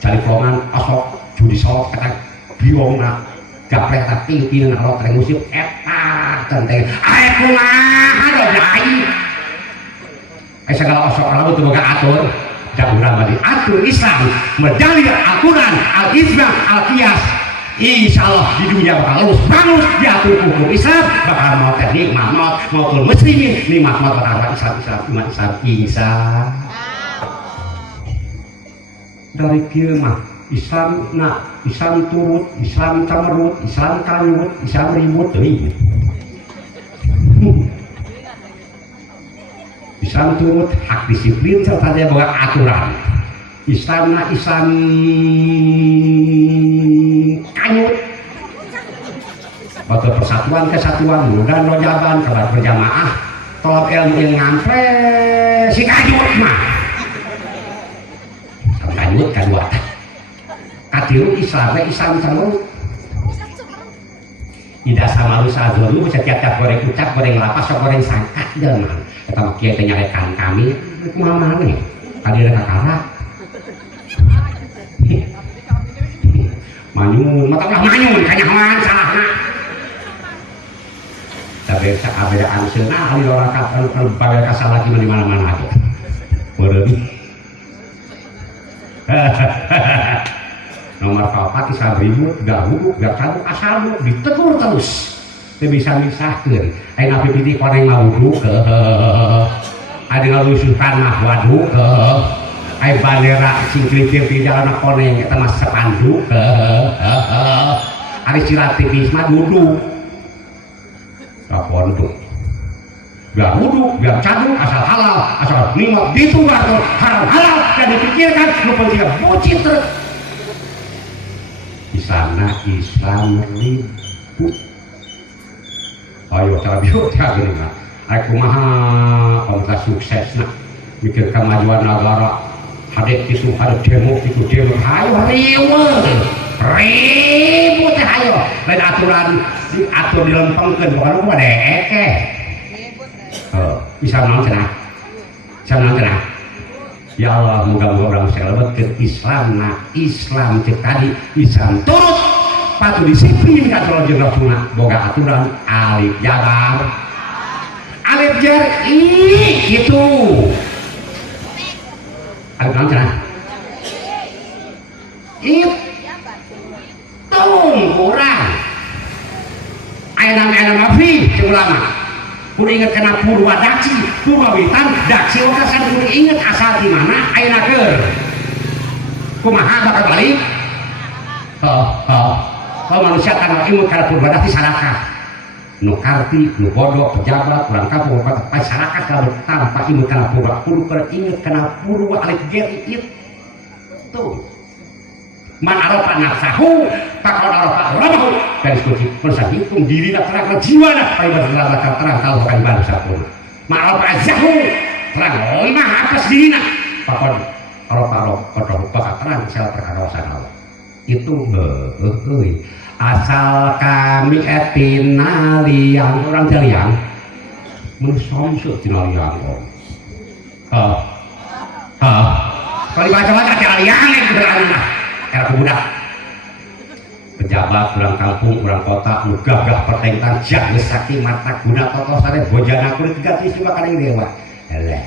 jalipongan asok judi sok kata biong nak gaplek tak tinggi nak lo tereng musik eta centeng ae kumaha do nyai segala asok kalau itu boga atur da urang mah diatur Islam medali Al-Quran Al-Islam Al-Qiyas insyaallah di dunia bakal lurus bagus diatur hukum Islam bakal mau teknik maut maupun muslimin nikmat maut bakal Islam umat Islam insya dari kieu mah Islam nak Islam turut Islam camerut Islam kanyut Islam ribut deui Islam turut hak disiplin serta dia boga aturan Islam nak Islam kanyut waktu persatuan kesatuan mudah rojaban kebat berjamaah tolak ilmu ngantre si kanyut mah sama kanyut kedua kadiru Islam camerut tidak sama lu sadolu setiap goreng ucap goreng lapas goreng sangkat dengan kata kiai teh nyarekan kami kumaha maneh kadieu kakara manyun mata manyun kanyahoan salahna tapi sakabedaan seunah ali lorakat anu bagel kasalah di mana-mana aja beureuh nomor 4 Islam ribut gak hubuk gak cabut asal ditegur terus teu bisa misahkeun ayeuna pipiti koneng ngawudhu ade ngalusukan mah wadhu aya bandera cingkling di jalan koneng eta mah sepanduk ari sirat tipis mah wudu kapondok gak wudu gak cabut asal halal asal nikmat ditunggar haram halal dan dipikirkan nu penting bucin terus di sana Islam ribut ayo cara biar gini lah aku maha komunitas sukses nak mikir kemajuan negara hadek itu hadek demo itu demo ayo ribut ayo lain aturan diatur dilempengkan bukan lu ada eke bisa nang cenah ya Allah moga-moga orang selamat ke Islam nah Islam cek tadi Islam turut patuh disiplin kan kalau jeung Rasulna boga aturan alif jabar alif jar gitu alif nang cenah itu kurang aya nama fi jeung ulama kudu inget kena purwa daksi purwa witan daksi wakasan kudu inget asal di mana ayeuna keur kumaha bakal balik kalau manusia tanpa ilmu karena purwa daksi salahkah nu karti nu bodoh pejabat kurang kampung kata salahkah kalau tanpa ilmu karena purwa kudu inget kena purwa alif jeri itu man arofa nafsahu pakon arofa rabahu dari kunci bersahitung diri nak terang jiwa nak pai berlaku terang tahu kan baru satu man arofa azzahu terang lima apa diri nak pakon arofa terang sel perkara Allah itu asal kami etina liang orang liang mensomsut tina liang kalau dibaca-baca tina liang itu berarti era pemuda pejabat pulang kampung pulang kota gagah pertengkar jak sakti mata guna toto sare bojana kulit ganti cuma kadang dewa eleh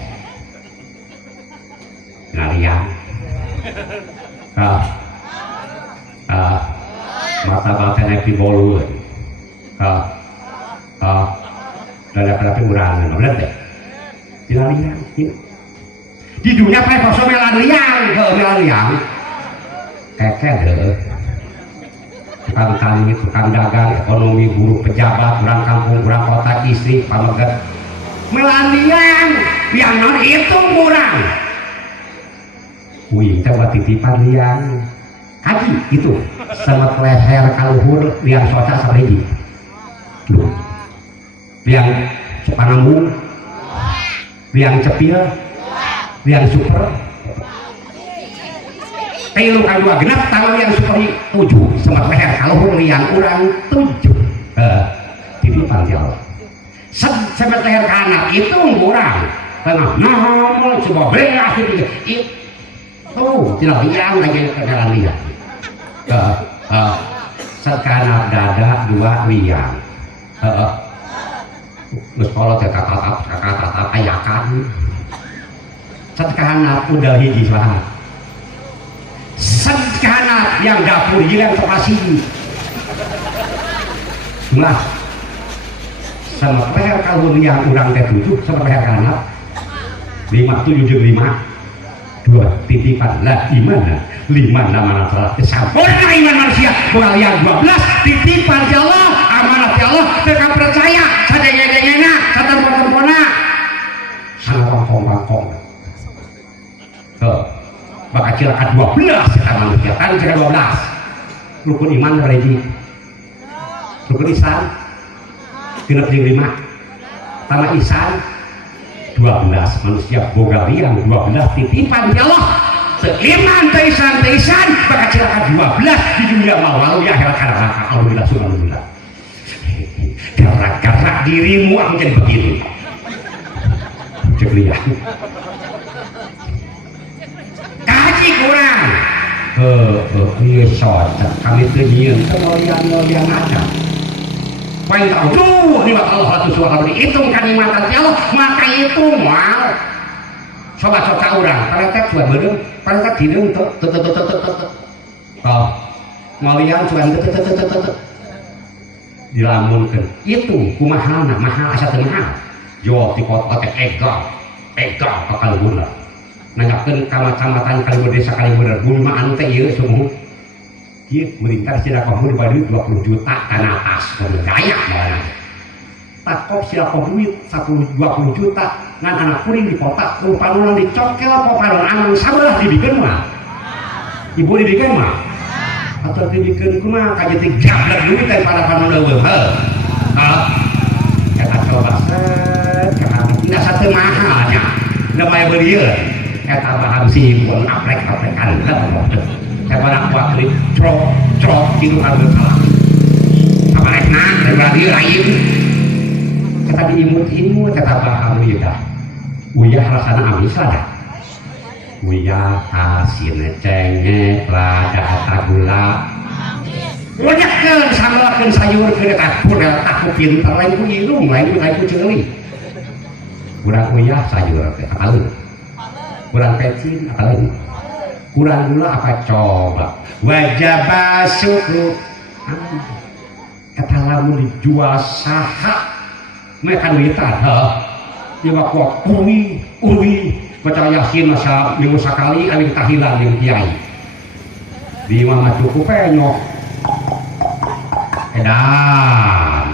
ngalian mata batanya pibolu dan apa urangan bener teh ngalian di dunia pakai kosong melaliang keke tukang tani, tukang dagang, ekonomi, buruh, pejabat, orang kampung, orang kota, istri, pamegat melanian yang non itu kurang wih, coba titipan liang kaji itu sama leher kaluhur liang soca sama lagi liang pangamu liang cepil liang super telu kadua genap tangan yang seperti 7 sempat leher kalau liang kurang 7 titipan ya Allah sempat leher kanan itu kurang tengah nah coba belas itu tuh tidak liang lagi jalan liang sekana dada dua liang kalau kata ayakan sekana udah hiji saha sekana yang dapur gilang lokasi nah sama leher kalau yang urang teh 7 sama leher kanan 5 7 5 2 titipan lah gimana 5 nama salah sempurna iman manusia kalian 12 titipan ya Allah amanat ya Allah mereka percaya sadaya-dayanya satempo-tempona sangat bangkong-bangkong bakal cilaka 12 kita manusia kan cilaka 12 rukun iman ready rukun Islam genep jeung 5 tama Ihsan 12 manusia boga liang 12 titipan ya Allah seiman teisan bakal cilaka 12 di dunia mawalu ya akhirat neraka alhamdulillah subhanallah gara-gara dirimu aku jadi begini cek lihat kaji kurang iya socat kami ternyata kemuliaan ada paling tahu tuh nikmat Allah itu suara dihitung kalimatan Allah maka itu mau coba orang ternyata cuma bedeng ternyata hidung ngalian cuma dilamunkan itu kumaha mahal asa teu mahal jawab di kota teh egal bakal guna nanyakeun ka kecamatan Kaliber desa Kaliber bumi mah anu teh ieu sumuh ieu meringkar sila kamu dibagi 20 juta kana atas daya bae takok sila duit 20 juta ngan anak kuring di kota rupana dicokel kok kalau anak sabelah dibikeun mah ibu dibikeun mah atau dibikeun kumaha ka jadi gablek duit daripada panuleuh heuh eta coba ka tina sateu mahalnya da bae beurieu eta bahan simpul aplek-aplekan saya pernah buat ini crok gitu kan berkalah apa resna dan radio lain kata diimut-imut kata baham ya uyah rasana amis ada uyah asin cengek lada gula unyakkeun sambelkeun sayur ke dapur aku pintar lain ku irung lain ku ceuli urang uyah sayur teh akaleun urang pecin akaleun kurang gula apa coba wajah basuku kata lamun dijual saha mereka duit ada dia bakal uwi baca yasin masa minggu sekali kali tahilan yang kiai di mama cukup penyok edan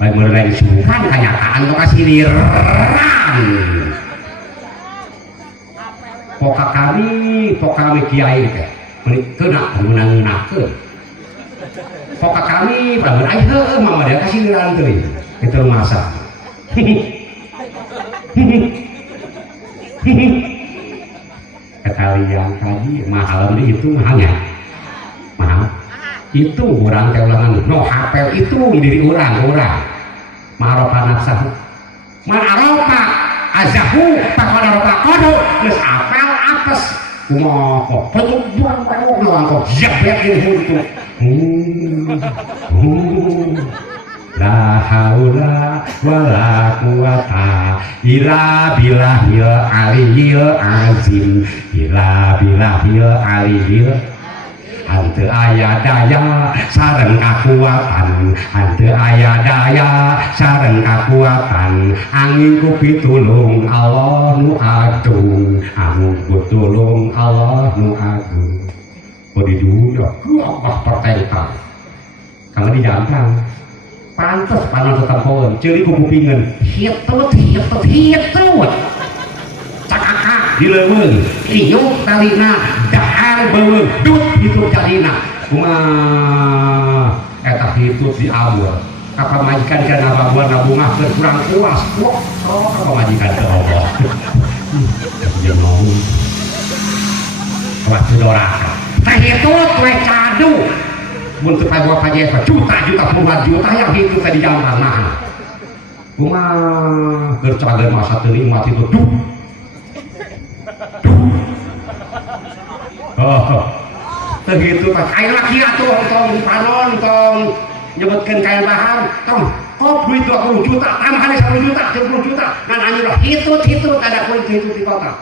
baik mulai disebutkan kenyataan untuk kasih liran poka kami kiai teh kena menang-menangkeun poka kami pada ayo mama dia kasih liran teh itu masa kalian tadi mahal itu mahalnya mahal itu orang keulangan no hafal itu diri orang marofa nafsah marofa azahu pakararofa kodo terus hafal apes kumoho penyumbang ngangkok jebet ini itu la haula wala quwata illa billahil aliyyil azim illa billahil aliyyil hanteu aya daya sareng kakuatan hanteu aya daya sareng kakuatan angin ku pitulung Allah nu agung angin ku tulung Allah nu agung bodi dunya kuah pertengkar kamu dijampang pantes panas tetempoeun ceuli ku kupingeun hitut cakaka dileuweung riuk talina dahar beuweung dut hitut talina kumaha eta hitut di awal ka majikan kana babuan nabungahkeun kurang puas kok ka majikan teh Allah jeung ngomong waktu doraka teh hitut we cadu mun teu pabuat pajefa juta puluhan juta yang hitut tadi jampang nah Kumah gercager masa teuing mati itu duh. Oh. Begitu Pak. Kain laki atuh tong panon tong nyebutkeun kain bahan tong kop duit 20 juta tambahan 10 juta 10 juta ngan anjing lah hitut ada kulit hitut di kota.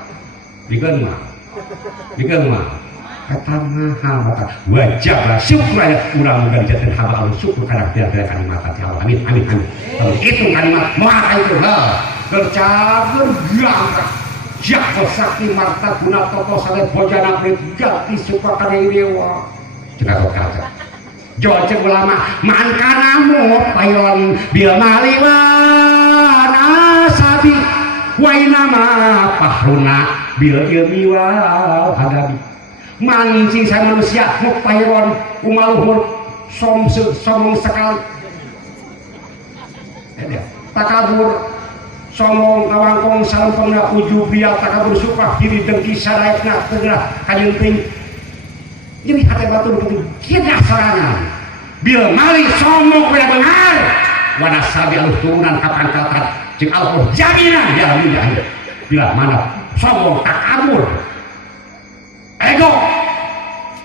Dikeun mah. Kata mahal mata wajib lah syukur aja urang muga dijadikan hamba Allah syukur karena tidak kalimat Allah amin itu kalimat maka itu kerja bergangga jago sakti marta guna toto sale bojana berjati suka karya dewa juga kau kata jojek ulama mankanamu payon bil maliwana sabi wainama pahruna bil ilmi wal hadabi mancing saya manusia mukpairon umaluhur somong sekali takabur somong kawangkong salumpengna ujubiyah takabur supah diri dengki sadaekna tegerah kajenting jadi hati batu begitu kita serangan bil mali somong kaya benar wanasabi aluh turunan kapan kalkat cik alkohol jaminan jalan bila mana somong takabur ego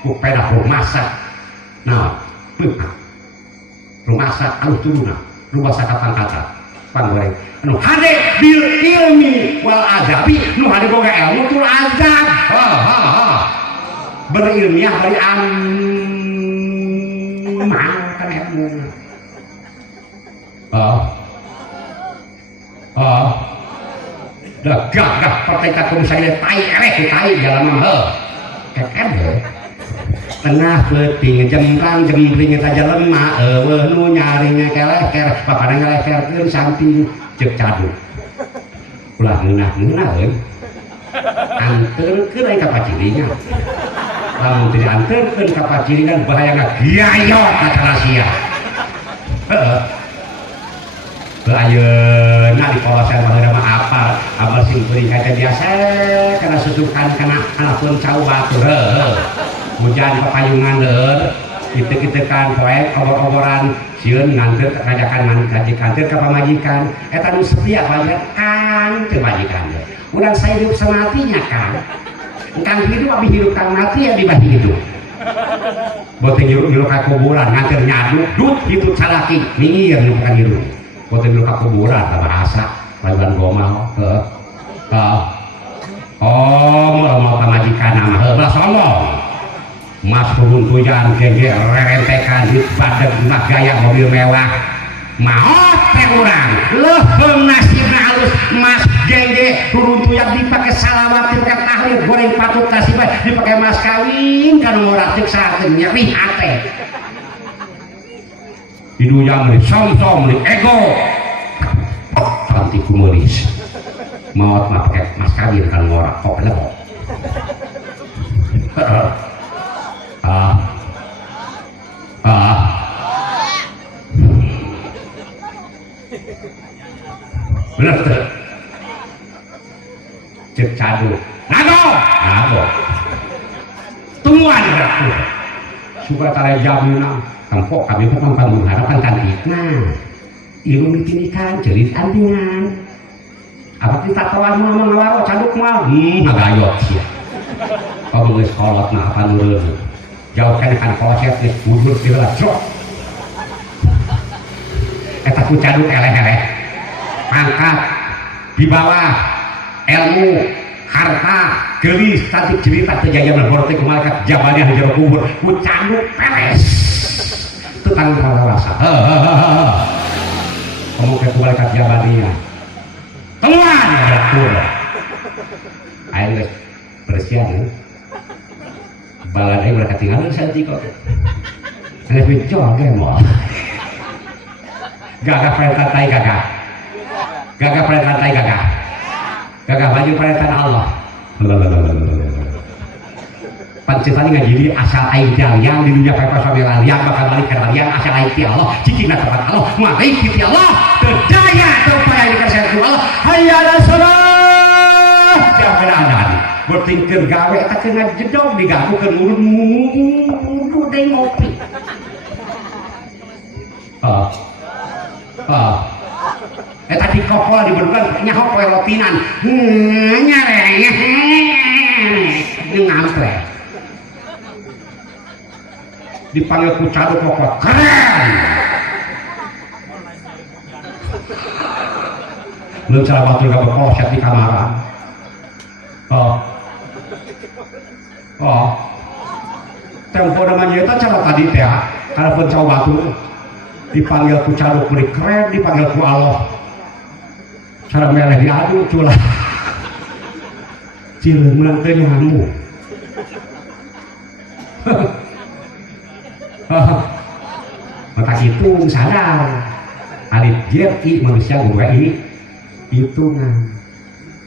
kupeda rumah sak nah rumah sak anu turuna rumah sak pangkatan panggoreng anu hade bil ilmi wal adabi nu hade boga ilmu tul adab berilmiah bari kan ilmu gagah partai katung saya tai elek tai jalan mah kekem tengah peuting jembrang jembring saja lemah nu nyarinya keleker papada ngelekerkeun samping cek cadu ulah ngeunah euy anteurkeun aya ka paciringan lamun teu dianteurkeun ka paciringan bahayana giayot ka Rahasia ayeuna di kawasan baheula mah apa abal sing kuring kaca biasa kana susukan kana anapeun cau batur hujan papayungan deur kitu-kitu kan poek obor-oboran sieun nganteur kajakan majikan teu ka pamajikan eta nu setia pajakan teu majikan urang saya hidup samatinya kan engkang hidup abi hidup kang mati ya dibagi hidup boten hirup ka kuburan nganteur nyaduk dut hidup salaki minggir nu bukan hidup boten hirup ka kuburan bahasa lawan gomal mau pamajikan mah heulah sombong mas peruntuyan gege rentekan di badan mah gaya mobil mewah maot teh urang leuheung nasibna halus mas gege peruntuyan dipake salawat dipake tahlil goreng patut kasih bae dipake mas kawin kana moratik sakeun nyeri hate diduya meuli som-som meuli ego cantik kumelis maot mah pake mas kawin kana ngorak kok lebo bener tuh cek cadu nago tungguan berlaku suka tara jamuna tampok kami bukan mengharapkan cantik nah ilmu tinikan jerit antingan apa kita kawan mah ngawaro caduk mah ngagayot sih kau geus kolot nah apa nurun jauhkan kan koset geus budur teu jok eta ku caduk eleh-eleh pangkat di bawah ilmu harta gelis cantik cerita terjaya berborte ke malaikat jabannya di jero kubur ku canduk peres itu tanggung rasa kamu ke malaikat jabannya keluar ya betul ayo guys bersiap ya balan ayo berkat tinggalin santi kok ada picol kan mau gagah perintah gagah perintah gagah maju perintah Allah pancetani ngajili asal aidal yang di dunia pepa sabilan yang bakal balik ke yang asal aidil Allah cikina tempat Allah mari kita Allah berdaya terupaya dikasih Allah hayya ala salat jangan ada bertingkir gawe tak kena jedog diganggu ke urut deh ngopi tadi kokol diberukan nyaho poe rotinan nyareng ngample dipanggil ku caduk pokok keren belum salah batu gak berkoset di kamaran tempo namanya itu cara tadi teh karena pun caw batu dipanggil ku caduk kulit keren dipanggil ku Allah cara meleh diadu culah cileun menang teh nyamuk maka itu sadar alif jerki manusia gue hitungan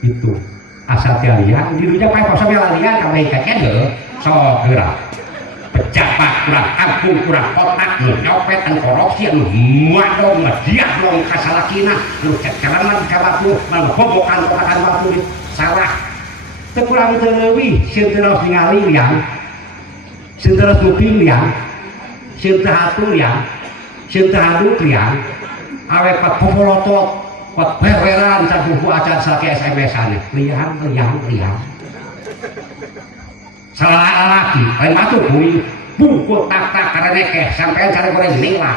itu asal tialian di dunia pakai poso tialian kabeh kecil sok gerak pejabat kurang kampung kurang kotak nyopet dan korupsi anu muadong ngediak long kasalakina nu cecereman ka batu mangbobokan kotakan batu di sawah teu kurang teu leuwih sieun teu raos ningali liang sieun teu raos nguping liang sieun teu hatung liang sieun teu haduk liang awe pat popolotot pat beweran sabuku acan salaki SMS-an liang salah lagi lain batu bui bungkul tak karena nekeh sampai cari goreng nila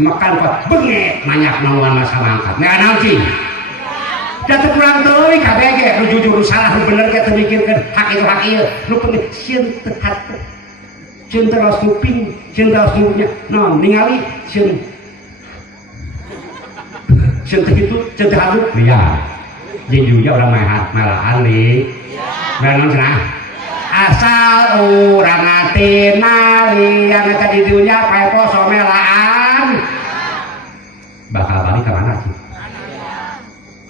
makan pat bengek banyak namuan masa mangkat nggak nanti jatuh kurang terlalu kabeh ge lu jujur salah lu bener kayak termikirkan hak itu lu pengen sieun teu hatu sieun teu raos kuping sieun teu raos mulutnya non ningali sieun teu kitu sieun teu haduk liar jeung juga urang malahan li benar cenah asal urang atina liang eta di dunya pae poso melaan bakal balik ke mana sih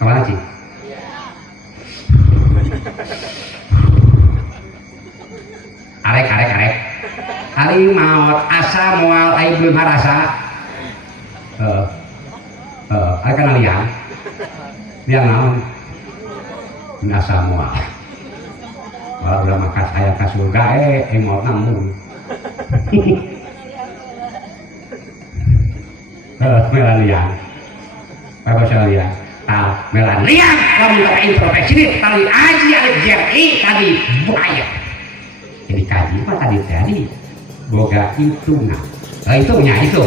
kemana sih arek hari maut asa moal ai belum harasa arek kana liang naon asa moal kalau udah makan saya ke surga mau namun melanian apa saya melanian kamu tak introspeksi tadi aji ada JRI tadi buaya jadi kaji apa tadi boga hitungan hitungnya itu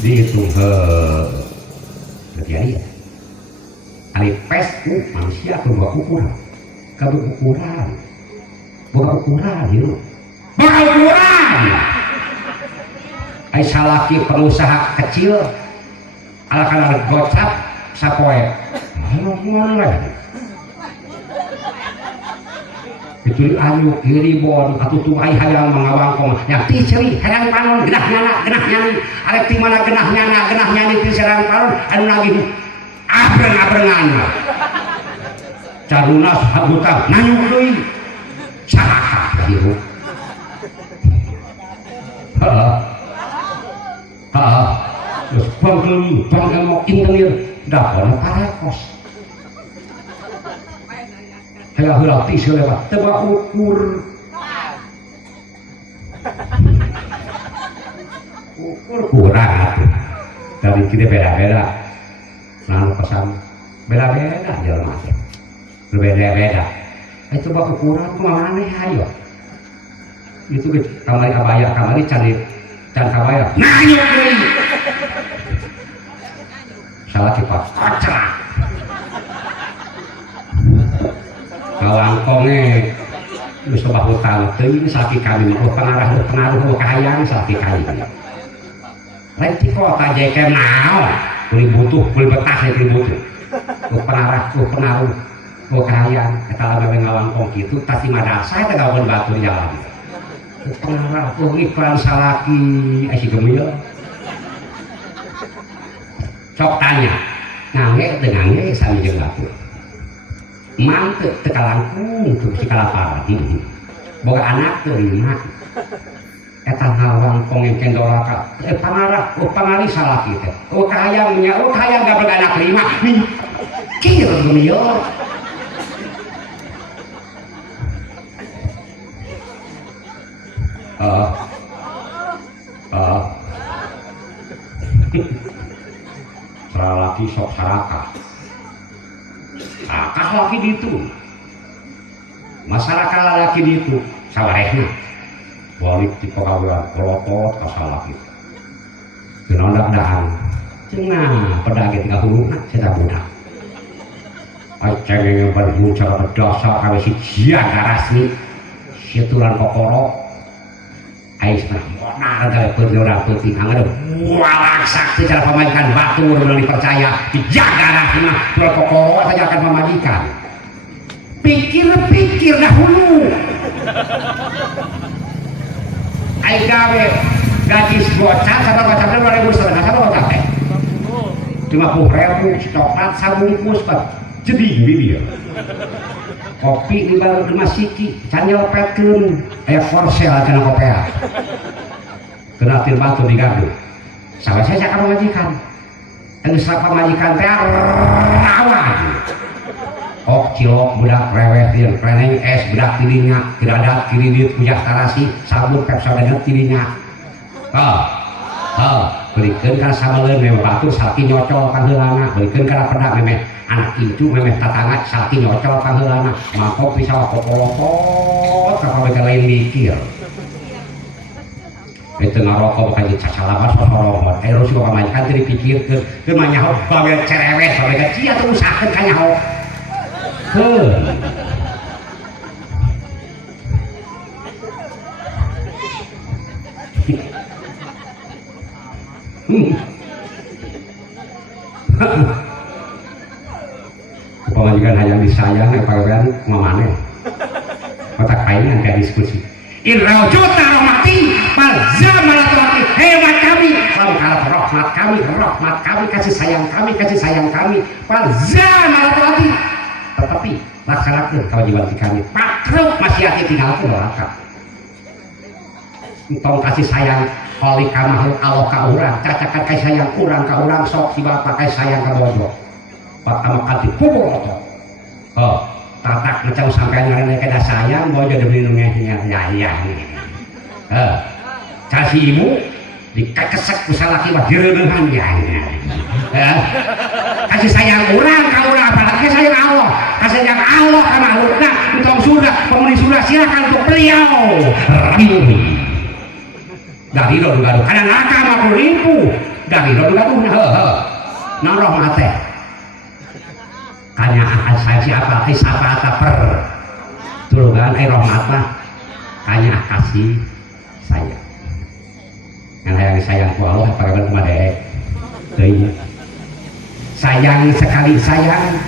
dihitung berarti ya alif pes manusia berbuat ukuran kamu ukuran bukan ukuran yuk bukan ukuran ay salaki pengusaha kecil ala-ala gocap sapoe ngomong itu ayu kiribon atutu ay hayang mangawangkong yang tiseri hayang panon genah nyani arek ti mana genah nyani tiserang panon anu lagi abreng-abrengan caruna habuta nanyuk deui salaka hirup terus bang mau intenir dapon parekos kayak hulati selewat tebak ukur kurang dari kita beda-beda lalu pesan beda-beda jalan masuk berbeda-beda itu coba ukuran kemana nih ayo itu kamari abaya kamari can kabaya nanyuk deui salah cepat kocak kawangkonge geus loba hutang teuing sakit kami pengaruh kahayang sakit kami lain ti kota jeke naon kulit butuh kulit betah kulit butuh pengaruh kahayang eta lamun ngawangkong kitu tasi madasa eta gaweun batur jalan pengaruh iklan salaki aya gemil sok tanya ngange teu ngange sami jeung batur mantep teu kalangkung teu si kalaparan boga anak teu lima eta ngawangkong engken doraka pangali salaki teh kahayang nya kahayang gak anak lima kieu gemil laki sok sarakah laki ditu masyarakat laki ditu sawarehna balik di pegawaian kolotot kasalaki kenondak dahang cenah pedagit tinggal hurufna saya budak aceng yang berbucara berdasa kami si jaga rasmi situlan kokoro ais nah benar gaya penjora putih angin walak sakti cara pemajikan batu udah dipercaya dijaga rasmi tulan kokoro saja akan memajikan pikir-pikir dahulu ais gawe gaji bocah sabar bocah 2.000 sabar bocah 50.000 coklat sabungkus jadi bibir kopi di baru di masiki can nyelpetkeun aya korsel kana kopea kena til batu digadu salah saya akan majikan geus pamajikan teh rawa ok cilok budak reweh jeung preneng es budak tidinya kiradat kiridit pujah tarasi sabun pepsodenet tidinya berikan karena sabaleun memeh batu salaki nyocol kan heulana berikan karena pedak memeh anak itu memeh tatangga salaki nyocol kan heulana mangkok pisau kopolopot kakak lain mikir itu ngarokok bukan jadi cacalaban sosorohot harus juga pamajikan tadi pikir ke manyaho bawa cerewet bawa cia tuh usahakan kanyaho pemajikan hanya disayang pegawaian mamane otak kainnya kayak diskusi irau juta rahmati bal zamanatulati hemat kami rahmat kami kasih sayang kami bal zamanatulati tetapi laksanakan kewajiban kami pakruk masih hati tinggalkan neraka tong kasih sayang kali kamah Allah ka urang cacakan kasih sayang urang ka urang sok si bapak kasih sayang ka bodoh pertama kali pukul tatak macam sampai ngarane kada sayang bojo demi nungehnya ya kasih ibu dikekesek ku salaki mah direunehan ya kasih sayang urang ka urang apalagi sayang Allah kasih sayang Allah ka makhlukna entong surga penghuni surga silakan untuk beliau dari gaduh karena neraka mah ribu dari gaduh naroh mate kanya akan saja apa siapa per tulungan rahmat mah kanya kasih sayang yang sayang ku Allah pagawean kumaha deui sayang sekali sayang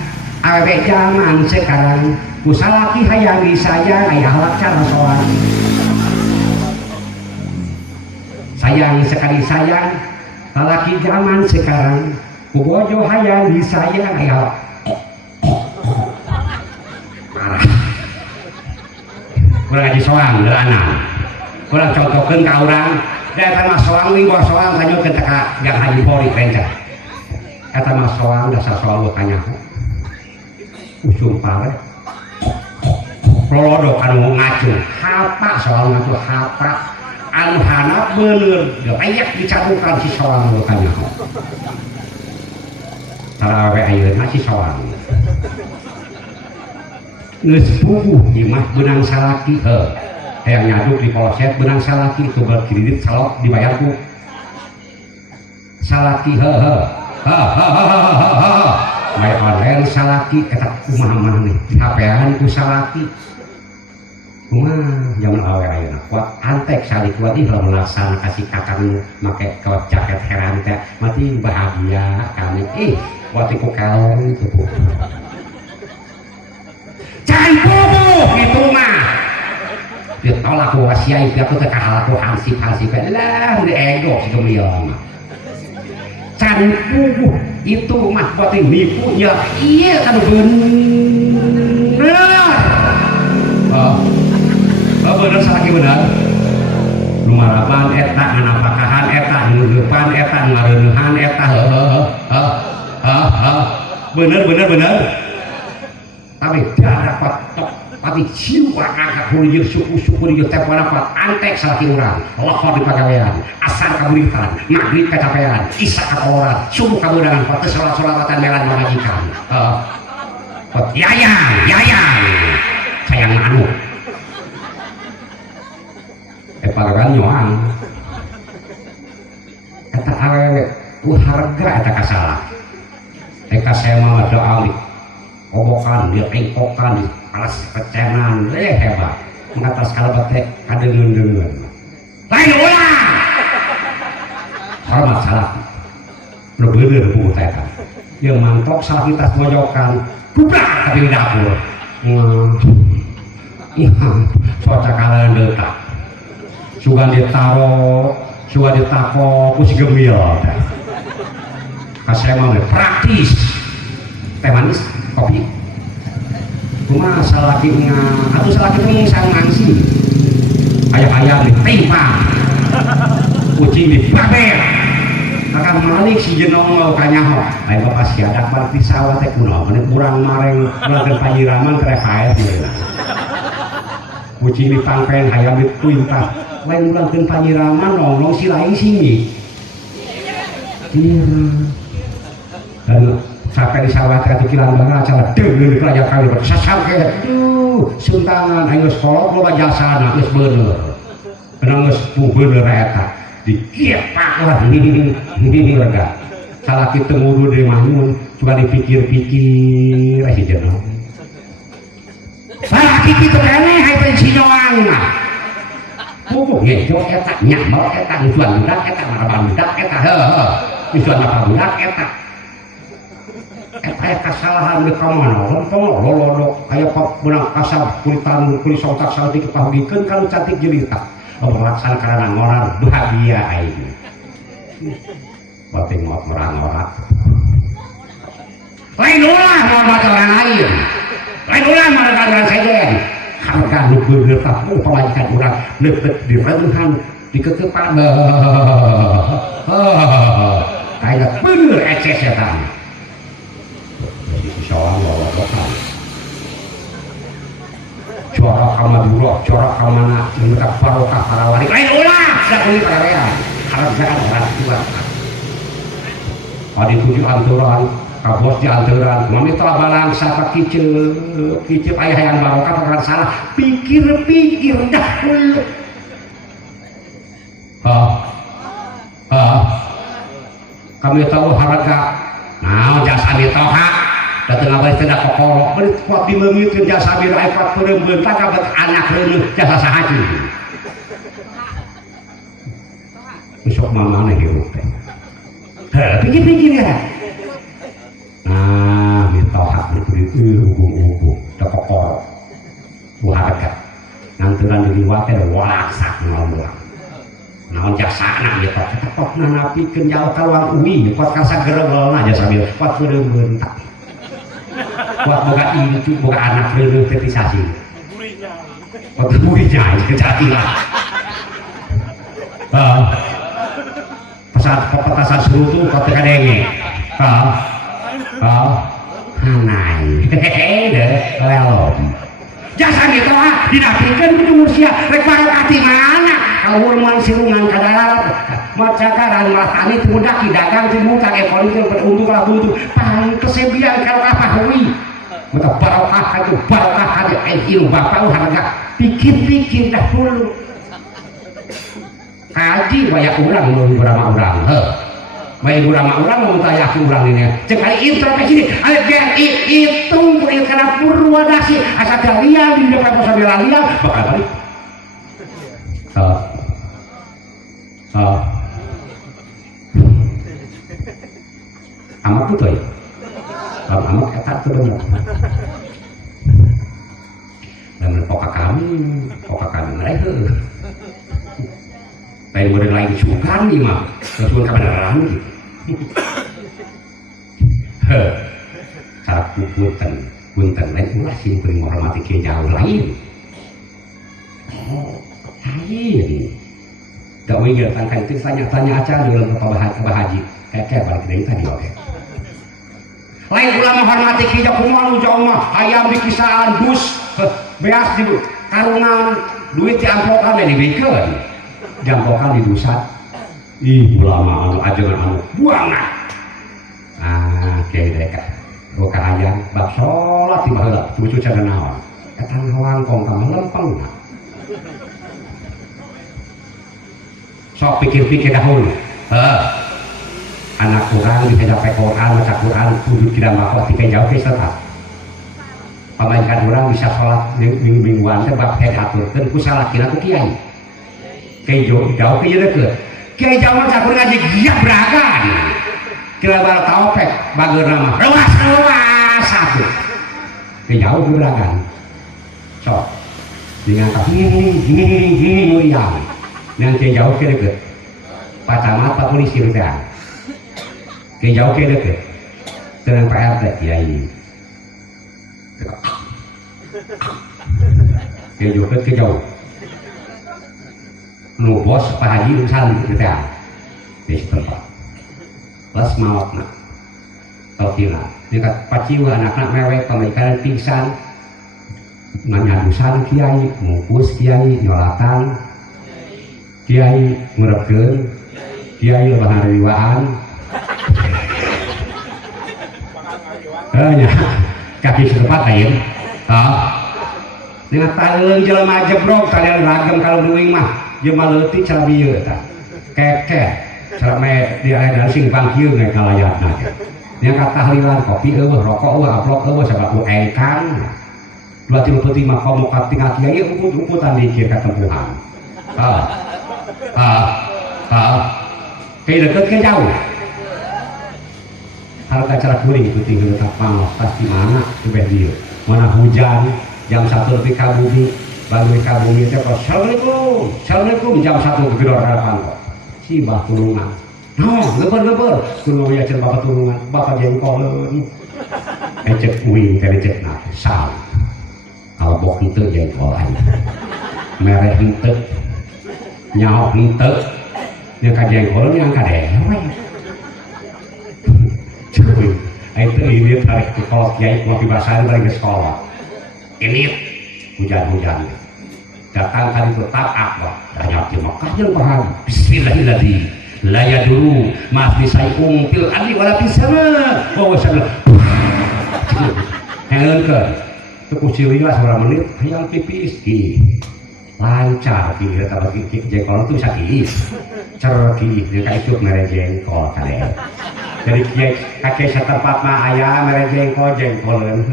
awe zaman sekarang kusalaki hayang disayang aya halak cara soal sayang sekali sayang lalaki zaman sekarang kubojo hayang disayang aya kurang ngaji soang geulanan kurang contohkeun ka urang da mah soang ning bos soang kanyu ka yang haji pori renca eta mah soang dasar soang lu kanyaho usum pare lolodo kanu ngacu hapa soang ngacu hapa anu hanap bener ayak dicabukan si soang lu kanyaho tarawe ayeuna si soang geus puguh imah benang salaki yang nyaduk di polsek benang salaki itu berkredit salok dibayarku salaki bayar online salaki eta kumaha nih HP-an ku salaki kumaha zaman awe ayeuna kuat antek sali kuat ih lamun laksana kasih kakang make kaos jaket heran teh mati bahagia kami kuat iku kaleng itu jangan bodoh itu mah ditolak ku wasiai aku teh kahalaku hansip lah udah ego si gemilang can bodoh itu mah buat nipu ya iya kan bener bener salaki bener lumaraban eta nganapakahan eta ngeueupan eta ngareueuhan eta bener tapi tidak dapat pati jiwa agak kuliah suku-suku di tempo apa antek salaki urang lokor di pagawean asar kaburitan maghrib kecapean isya kaporan subuh kabudangan pati sholat-sholatan melan mengajikan yayang sayang anu pagawean nyoang kata awewe harga eta kasalah eka saya mah doa kobokan dia engkokan di alas kecenan hebat mengatas kalabat teh kadengen-dengen lain ulah hormat salah nu bener buku teh kan yang mantok salah kita mojokan budak tapi di dapur soca kalian letak sugan ditaro sugan ditako kus gemil kasih emang praktis teh manis kopi cuma salakitnya atau salakitnya sang mangsi ayam-ayam ditimpa kucing dibaber akan malik si jenong mau kanyaho lain bapak si ada parti sawah teh kuno menit kurang mareng melakukan panyiraman kerek kucing dipangpen ayam ditimpa lain melakukan panyiraman nongong si lain sini dan sampai di sawah teh kilan bangga acara deung kerajaan kali bersasangke aduh suntangan ayo sekolah loba jasana geus bener kenang geus bener eta dikiepak lah ini lega salah kitu ngudu di manyun coba dipikir-pikir aya jeneng salah kitu keneh hae sinyoang mah pupuk ye jo eta nyambal eta tujuan budak eta marabang budak eta heuh tujuan apa budak eta kayak kesalahan di kamana lempeng lolodok kayak benang kasar kulitan kulit sontak salti kepahugikan kalau cantik jelita melaksanakan karena ngorar bahagia ini penting mau merang-orang lain ulah mau baca orang lain lain ulah mau baca orang segen harga nubur ngertamu pelajikan orang nebet di renhan di kekepan kayak bener ekses setan soal lolokan corak kamaduro corak kamana mendekat barokah para wali lain ulah tidak boleh karean hargaan orang tua pada tujuh anturan kabos di anturan mami telah balang sapa kicil ayah yang barokah terkadang salah pikir-pikir dahulu kami tahu harga nah jasa ditoha datang apa itu tidak kokorok kuat dimengitkan jasa biru kuat berembentak ke anak renuh jasa sahaji besok mama nih hirup pikir-pikir ya nah ditoha itu hubung-hubung tidak kokorok harga nanturan diliwatnya walaksak ngomong naon jasa anak gitu kita kok nanapikeun jauh kaluang uwi kuat kasa gerewelna jasa biru kuat berembentak buat boga itu boga anak relevantisasi waktu burinya jadi lah petasan suruh tuh kau tekan denge hanai deh lelom jasa gitu dinafikan itu manusia rek barokati mana kalau urman silungan kadarat macakaran matani mudah dagang di muka ekonomi untuk lah butuh paling kesebian kalau apa hui mata barokah itu barokah ada ilmu bapak harga pikir-pikir dah dulu kaji banyak orang mau berama orang banyak orang mau tayaki orang ini cekali introspeksi itu untuk karena purwadasi asal kalian di depan pasal belalia bakal balik amat tuh ya kalau amat ketat tuh benar dan poka kami mereka lain model lain sukan nih mah sukan kebenaran gitu saat punten lain ulah sih paling menghormati ke jauh lain lain gak wingi tangkai itu tanya aja dalam kebahaji kayak balik dari tadi oke lain pula menghormati kijak kumang jauh mah ayam di kisahan bus beas di karungan duit di amplokan dibikeun di amplokan di dusat ih ulama anu ajengan anu buangan kiai mereka gua kahayang bab sholat di baheula cucu cenah naon eta ngawangkong ka lempeng sok pikir-pikir dahulu anak kurang bisa sampai Quran baca Quran kudu kira makot tiga jauh ke setat pamajikan orang bisa sholat mingguan teh bab head aturkeun ku salakina ku kiai jauh ke ieu deukeut kiai jauh mah sakur ngaji giat beragan kira bal taopek bageurna mah rewas satu kiai jauh beragan sok dengan gini muriang yang kiai jauh ke deukeut Pak Camat Pak Polisi teh ke jauh ke deket dengan Pak RT kiai ke jauh ke jauh nu bos Pak Haji urusan gitu teh di tempat plus maotna tokina dekat paciwa anak-anak mewek pemikiran pingsan nganyadusan kiai mungkus kiai nyolatan kiai ngurebkeun kiai bahan riwaan nya kaki setempat lain dengan taleng jelema jebrok kalian ragam kalau duing mah jelema leutik cara bieu eta keke cara me di aya sing bangkieu nge kalayatna nya katahlilan kopi eueuh rokok eueuh aplok eueuh sabab ku engkang dua tilu peuting mah komo ka tinggal kiai uput-uputan dikir katempuhan kayak deket ke jauh harga cara kuring itu tinggal letak pangok pasti mana coba dia mana hujan jam 1 lebih kabumi balik kabumi itu assalamualaikum jam 1 ke gedor harapan kok si bah tulungan lebar tulung ya cek bapak tulungan bapak jengkolen cek uing kali cek nak sal kalau bok itu jengkolan merek itu nyawa itu yang kajengkolen yang kadewe cuy, itu ini tarik ke sekolah kiai ngopi basari balik ke sekolah. Ini hujan-hujan. Datang kali tetap apa? Tanya di Makkah yang paham. Bismillahirrahmanirrahim. La yaduru ma fi saykum fil ardi wala fis sama. Oh wasallam. Hengeun tuku ciriwas berapa menit hayang pipis ki. Lancar ki eta bagi jengkol itu sakit. Cer ki dia kaitut mere jengkol kale. Jadi kakek setempat mah ayah mere jengkolen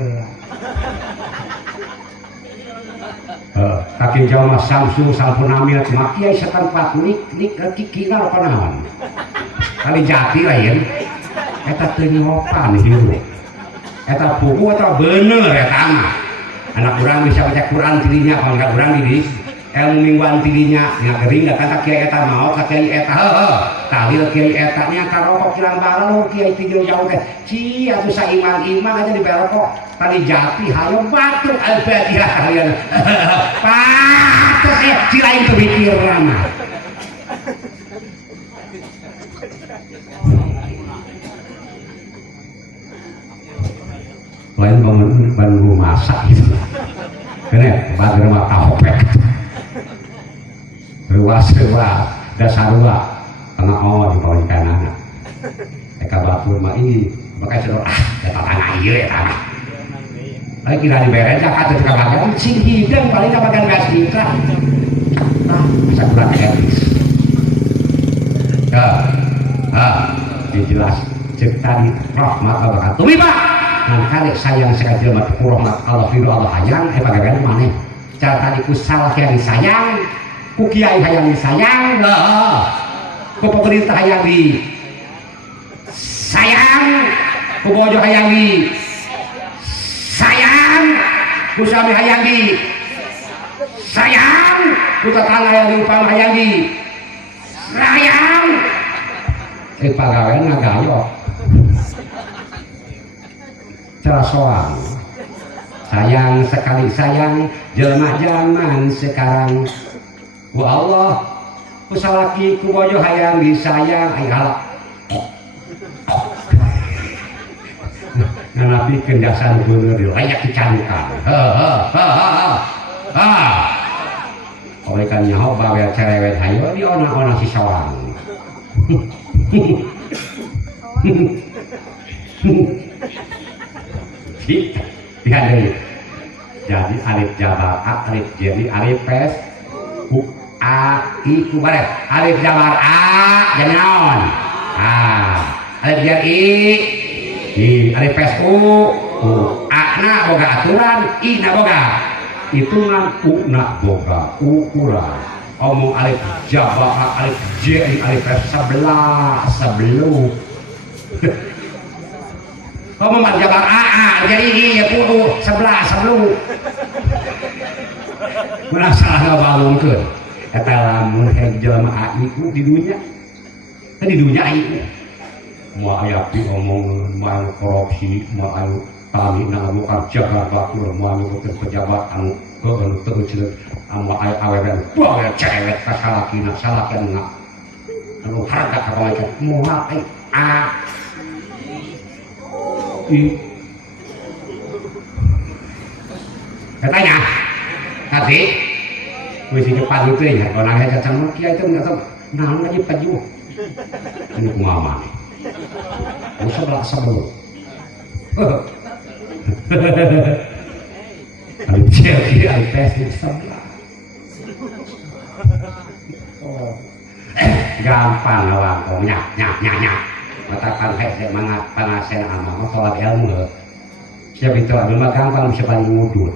kakek jauh mah Samsu Salpunamil cuma kiai setempat nik kikina apa naon kali jati lain eta teu nyopan hirup eta buku eta bener eta mah anak urang bisa baca Quran tidinya kalau enggak urang di ilmu mingguan tidinya nya gering datang ka kiai eta mau ka kiai eta talil kiai eta nya karokok kilang balau kiai tinggal jauh teh ci atuh saiman-iman aja di berokok tadi jati hayo batuk al-fatihah kalian patus ci lain kepikiran mah lain bangun rumah masak gitu kene bager mah kahopek ruas dasar ruas tengah di bawah kanan eka batur mah ini makanya cedor ya tanah ieu ya tanah lagi kira dibere zakat teh kabagan sing hidang paling kabagan gas citra bisa kurang etis dijelas ciptani rahmat Allah tumi pak nan kali sayang sekali mah rahmat Allah firu Allah hayang pagawean maneh cara tadi ku salah yang disayang ku kiai hayang disayang ku pemerintah hayang di sayang ku bojo hayang di sayang ku suami hayang di sayang ku tetangga hayang di upama hayang di sayang pagawean ngagayok cara soal sayang sekali sayang jelma zaman sekarang ku Allah ku salaki ku bojo hayang disayang ayah nganapi kendasan bener layak dicankan Kalau ikan nyaho bawa cerewet hayo di ona-ona si sawang. Lihat deh. Jadi alif jabar a, alif jadi alif pes u a i ku bareng. Alif jabar a jadi naon? Alif jadi i alif pes u a na boga aturan, i na boga hitungan, u na boga ukuran. Omong alif jabar a, alif jadi alif pes sebelah sebelum. Ngomong jabar a jadi iya kudu sebelah sebelum merasa nggak bangun ke kata lamun hejel ma aiku di dunia kan di dunia aiku mau ayapi omong mau korupsi mau ayu tali nang bukan Jakarta kur mau anu pejabat anu teu anu ayu awewe bae cewek ka salakina salakina anu harga ka mereka moal a katanya tadi wis cepat itu ya kalau nanya cacang kia itu nggak tahu naon aja paju ini kumaha nih sebelah sebelum alif jadi alif tes di sebelah gampang awang kau nyak katakan kayak semangat panasen ama sholat ilmu siapa itu adalah gampang bisa paling mudut